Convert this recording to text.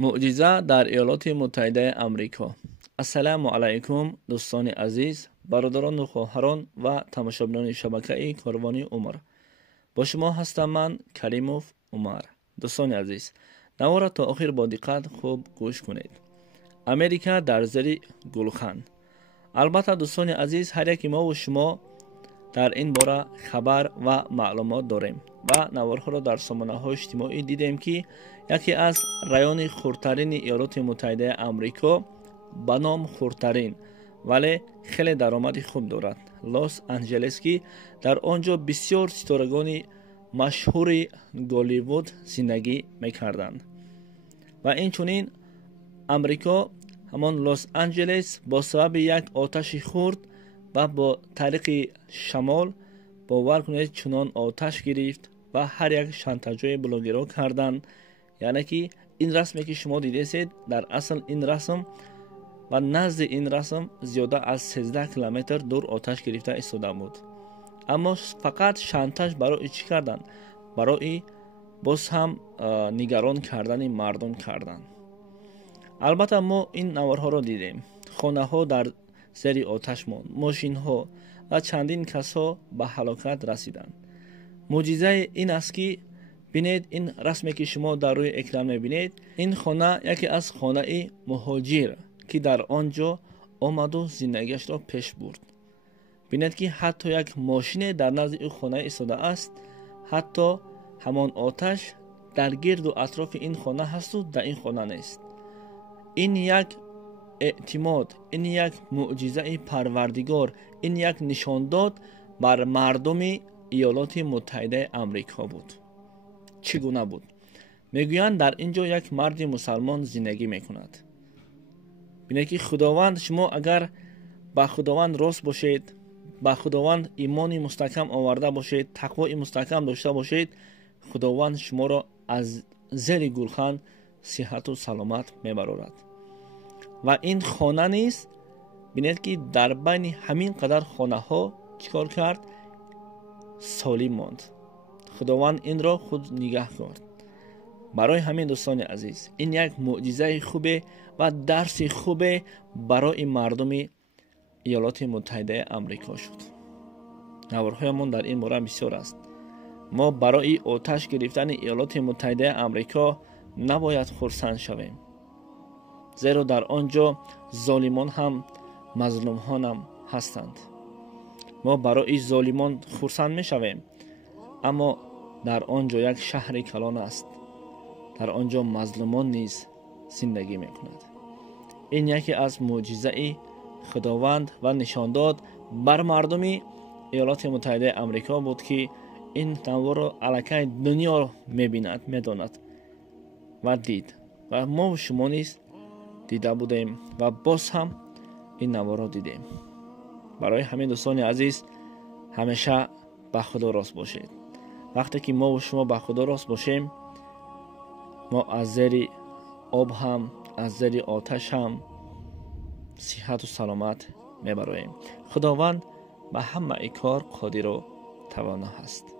معجزه در ایالات متحده آمریکا. السلام علیکم دوستان عزیز، برادران و خواهران و تماشاگران شبکه کاروانی عمر. با شما هستم من کریموف عمر. دوستان عزیز، نوار را تا آخر با دقت خوب گوش کنید. امریکا در زیر گلخن. البته دوستان عزیز، هر یک ما و شما در این باره خبر و معلومات داریم و نوارها را در سامانه‌های اجتماعی دیدیم که یکی از رایون خردترین ایالات متحده آمریکا به نام خردترین ولی خیلی درآمد خوب دارد، لس آنجلس، که در آنجا بسیار ستارگان مشهور هالیوود زندگی می‌کردند و اینچنین امریکا همان لس آنجلس با سبب یک آتش خرد و با طریق شمال باور کنید چنان آتش گرفت و هر یک شانتاژهای بلاگرها کردند. یعنی که این رسمی که شما دیدید در اصل این رسم و نزد این رسم زیاده از 13 کیلومتر دور آتش گرفته ایستاده بود، اما فقط شانتاژ برای چی کردند؟ برای باز هم نگران کردن مردم کردند. البته ما این نوارها را دیدیم. خانه ها در زیر آتش ماند، ماشین ها و چندین کس ها به هلاکت رسیدند. معجزه این است که بینید این رسمی که شما در روی اکران میبینید، این خانه یکی از خانه مهاجر که در آنجا آمد و زندگیش را پیش برد. بینید که حتی یک ماشین در نزد این خانه ایستاده است، حتی همان آتش در گرد و اطراف این خانه هست و در این خانه نیست. این یک اعتماد، این یک معجزه پروردگار، این یک نشان داد بر مردم ایالات متحده آمریکا بود. چگونه بود؟ میگویند در اینجا یک مرد مسلمان زندگی میکند. بینید که خداوند، شما اگر با خداوند راست باشید، با خداوند ایمان مستحکم آورده باشید، تقوی مستحکم داشته باشید، خداوند شما را از زیر گلخن صحت و سلامت میبرد. و این خانه نیست، بینید که در بین همین قدر خانه ها چیکار کرد؟ سالم ماند. خداوند این را خود نگاه کرد. برای همین دوستان عزیز، این یک معجزه خوبه و درس خوبه برای مردم ایالات متحده آمریکا شد. نوارهایمان در این باره بسیار است. ما برای آتش گرفتن ایالات متحده آمریکا نباید خرسند شویم، زیرا در آنجا ظالمان هم مظلومان هم هستند. ما برای ظالمان خرسند می شویم، اما در آنجا یک شهر کلان است، در آنجا مظلومان نیز زندگی می کند. این یکی از معجزه خداوند و نشان داد بر مردم ایالات متحده آمریکا بود که این نوار را علاقه دنیا می بیند، می داند و دید و ما و شما نیز دیده بودیم و باز هم این نوار را دیدیم. برای همین دوستان عزیز، همیشه به خدا راست باشید. وقتی که ما و شما به خدا راست باشیم، ما از زیر آب هم از زیر آتش هم صحت و سلامت میبریم. خداوند به همه کار قادر و توانا هست.